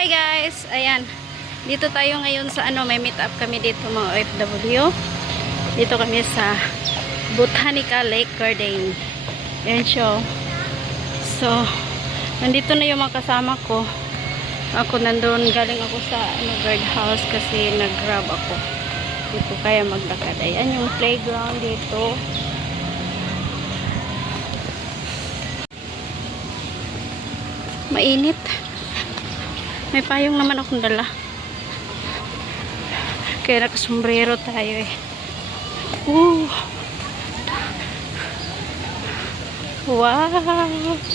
Hi guys! Ayan. Dito tayo ngayon sa may meet up kami dito mga OFW. Dito kami sa Botanica Lake Garden. Ayan siya. So, nandito na yung mga kasama ko. Ako nandun, galing ako sa guard house kasi nag-grab ako. Hindi ko kaya maglakad. Ayan yung playground dito. Mainit. May payong naman akong dala. Kaya nakasombrero tayo eh. Wow!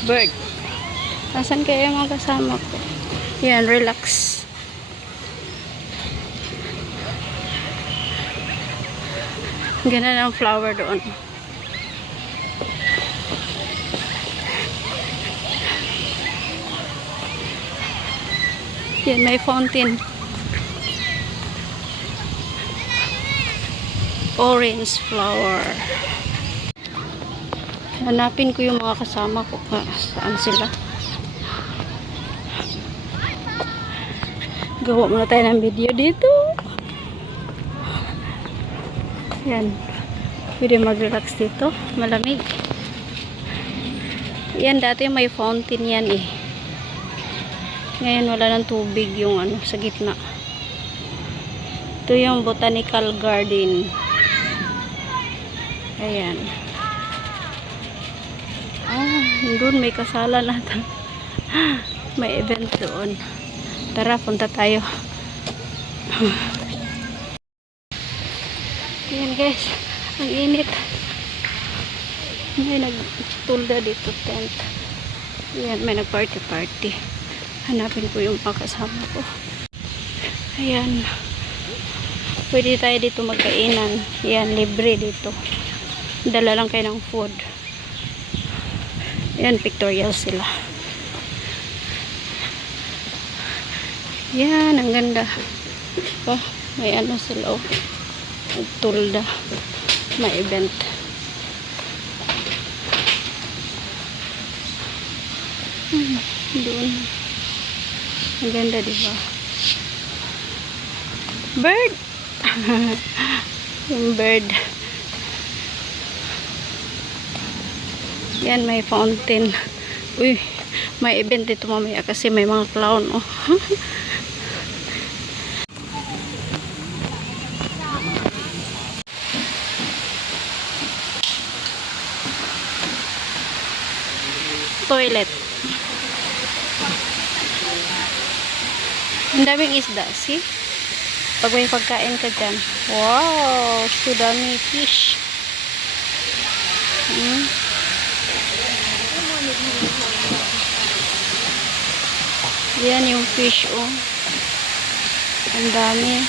Bird. Asan kaya yung mga kasama ko? Yan, relax. Ganda ng flower doon. Yan, may fountain. Orange flower. Hanapin ko yung mga kasama ko. Saan sila? Gawa muna tayo ng video dito. Yan. Pwede mag-relax dito. Malamig. Yan, dati may fountain yan eh. Ngayon wala ng tubig yung sa gitna. Ito yung botanical garden. Ayan. Doon may kasalan natin. May event doon. Tara, punta tayo. Ayan guys. Ang init. May nagtulda dito tent. Ayan, may nag-party-party. Hanapin ko yung mga kasama ko. Ayan. Pwede tayo dito magkainan. Ayan, libre dito. Dala lang kayo ng food. Ayan, pictorial sila. Ayan, ang ganda. May sila. Tulda. May event. Doon. Ang ganda, diba? Bird! Yung bird. Yan, may fountain. Uy, may event dito mamaya kasi may mga clown, oh. Toilet. Ang daming isda, see? Pag may pagkain ka dyan. Wow! So dami fish. Yan yung fish, oh. Ang dami.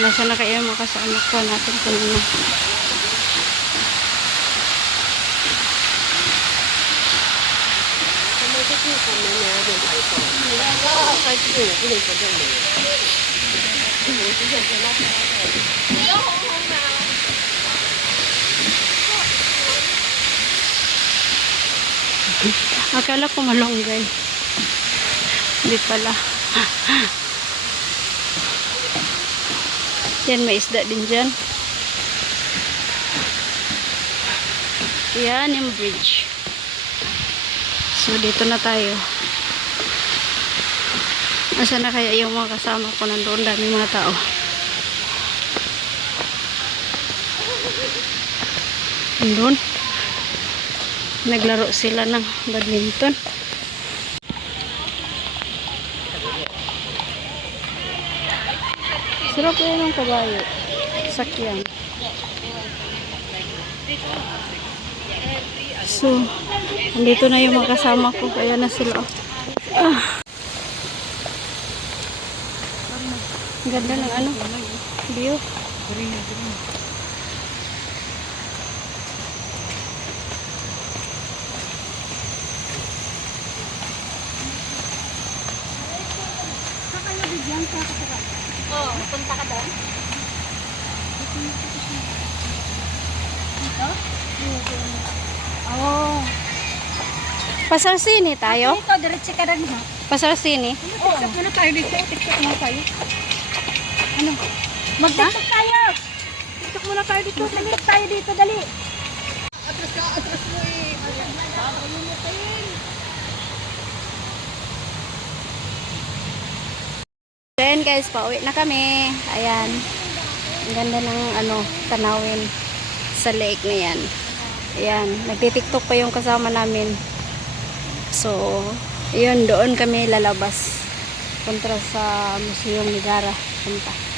Nasa na kayo mga kasama ko? Natin ko muna. Akala ko malunggay. Hindi pala. Yan, may isda din dyan. Yan yung bridge. So, dito na tayo. Asa na kaya yung mga kasama ko? Nandoon, dami mga tao. Nandoon. Naglaro sila ng badminton. Sarap yan ng kabayo. Sakyan. So, andito na yung mga kasama ko. Kaya na sila. Ganda ng view. Punta ka doon? Dito? Pasarsini tayo? Dito, diretso ka rin ha. Pasarsini? TikTok muna tayo dito. TikTok muna tayo. Ano? Mag-TikTok tayo. TikTok muna tayo dito. TikTok tayo dito, dali. Atras mo eh. Babalunutin. Then guys, pauwi na kami. Ayan. Ang ganda ng tanawin sa lake na yan. Ayan. Nagtitiktok pa yung kasama namin. So, yun, doon kami lalabas kontra sa Museum ni Gara. Punta.